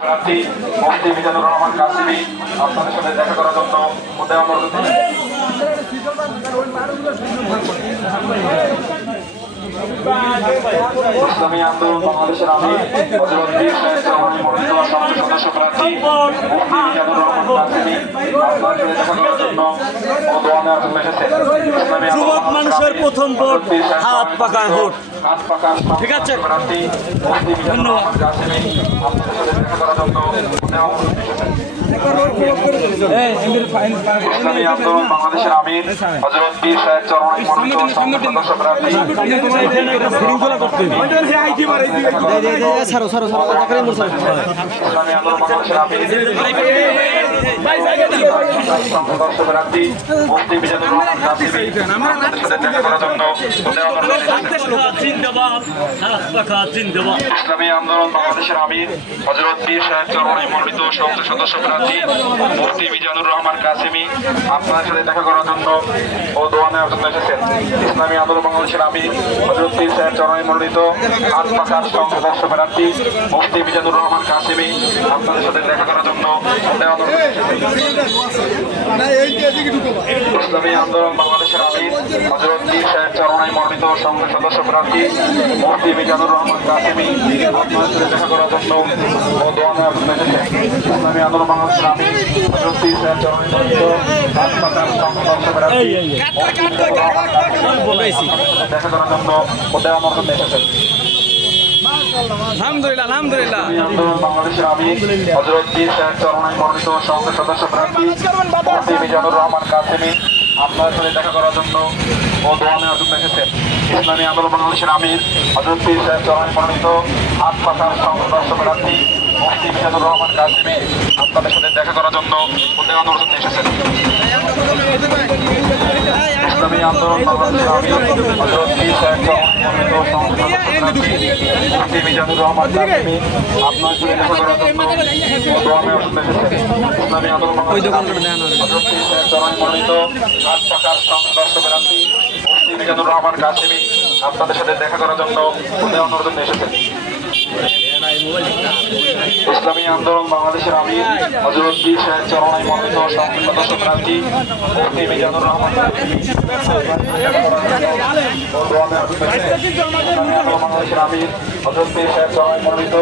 প্রার্থী মুফতি মিজানুর রহমান কাসিমি আপনাদের সাথে দেখা করার জন্য উদয়ন ইসলামী আন্দোলন বাংলাদেশের আমির হযরত পীর সাহেব চরমনাই মনোনীত সংসদ সদস্য প্রার্থী মুফতি মিজানুর রহমান কাসিমি আপনাদের সাথে দেখা করার জন্য দোয়া নেওয়ার জন্য এসেছেন। যুবক মানুষের প্রথম ভোট হাত পাকা ভোট। ঠিক আছে, প্রার্থী মুফতি মিজানুর রহমান কাসিমি আপনাদের সাথে দেখা করার জন্য ইসলামী আন্দোলন বাংলাদেশের আমির হযরত পীর সাহেব চরমনাই মনোনীত সংসদ সদস্য প্রার্থী ইসলামী আন্দোলন বাংলাদেশের আমির সংসদ প্রার্থী মুফতি মিজানুর রহমান কাসিমি আপনাদের সাথে দেখা করার জন্য ইসলামী আন্দোলন বাংলাদেশের আমির হযরত পীর সাহেব চরমনাই মনোনীত সংসদ সদস্য প্রার্থী মুফতি মিজানুর রহমান কাসিমি আপনাদের সাথে দেখা করার জন্য ও দোয়া নেওয়ার জন্য এসেছেন। ইসলামী আন্দোলন বাংলাদেশের আমির হযরত পীর সাহেব চরমনাই মনোনীত হাত পাকার সংসদ সদস্য প্রার্থী মুফতি মিজানুর রহমান কাসিমি আপনাদের সাথে দেখা করার জন্য ইসলামী আন্দোলন বাংলাদেশের আমির হযরত পীর সাহেব চরমনাই মনোনীত সংসদ সদস্য প্রার্থী মুফতি মিজানুর রহমান কাসিমি আপনাদের সাথে দেখা করার জন্য ও দোয়া নেওয়ার জন্য এসেছেন। ইসলামী আন্দোলন বাংলাদেশের আমির হযরত পীর সাহেব চরমনাই মনোনীত হাত পাকার সংসদ সদস্য প্রার্থী দেখা করার জন্য ও দেওয়া আমার জন্য এসেছেন। আলহামদুলিল্লাহ আলহামদুলিল্লাহ। আন্দোলন বাংলাদেশের আমির হযরত পীর সাহেব চরমনাই মনোনীত সংসদ সদস্য প্রার্থী মুফতি মিজানুর রহমান কাসিমি আপনাদের সাথে দেখা করার জন্য ও দোয়া নেওয়ার জন্য এসেছেন। ইসলামী আন্দোলন বাংলাদেশের আমির হযরত পীর সাহেব চরমনাই মনোনীত হাত পাকার সংসদ সদস্য প্রার্থী মুফতি মিজানুর রহমান কাসিমি আপনাদের সাথে দেখা করার জন্য ও দেওয়া নেওয়ার জন্য এসেছেন। ইসলামী আন্দোলন বাংলাদেশের আমির হযরত পীর সাহেব চরমনাই মনোনীত সংসদ সদস্য প্রার্থী মুফতি মিজানুর রহমান কাসিমি আপনাদের সাথে দেখা করার জন্য ও দোয়া নেওয়ার জন্য এসেছেন। ইসলামী আন্দোলন বাংলাদেশের আমির হযরত পীর সাহেব চরমনাই মনোনীত হাত পাকার সংসদ সদস্য প্রার্থী মুফতি মিজানুর রহমান কাসিমি আপনাদের সাথে দেখা করার জন্য ও দেওয়া নেওয়ার জন্য এসেছেন। ইসলামী আন্দোলন বাংলাদেশের আমির হযরত পীর সাহেব চরমনাই মনোনীত সংসদ সদস্য প্রার্থী মুফতি মিজানুর রহমান বাংলাদেশের আমির হযরত পীর সাহেব চরমনাই মনোনীত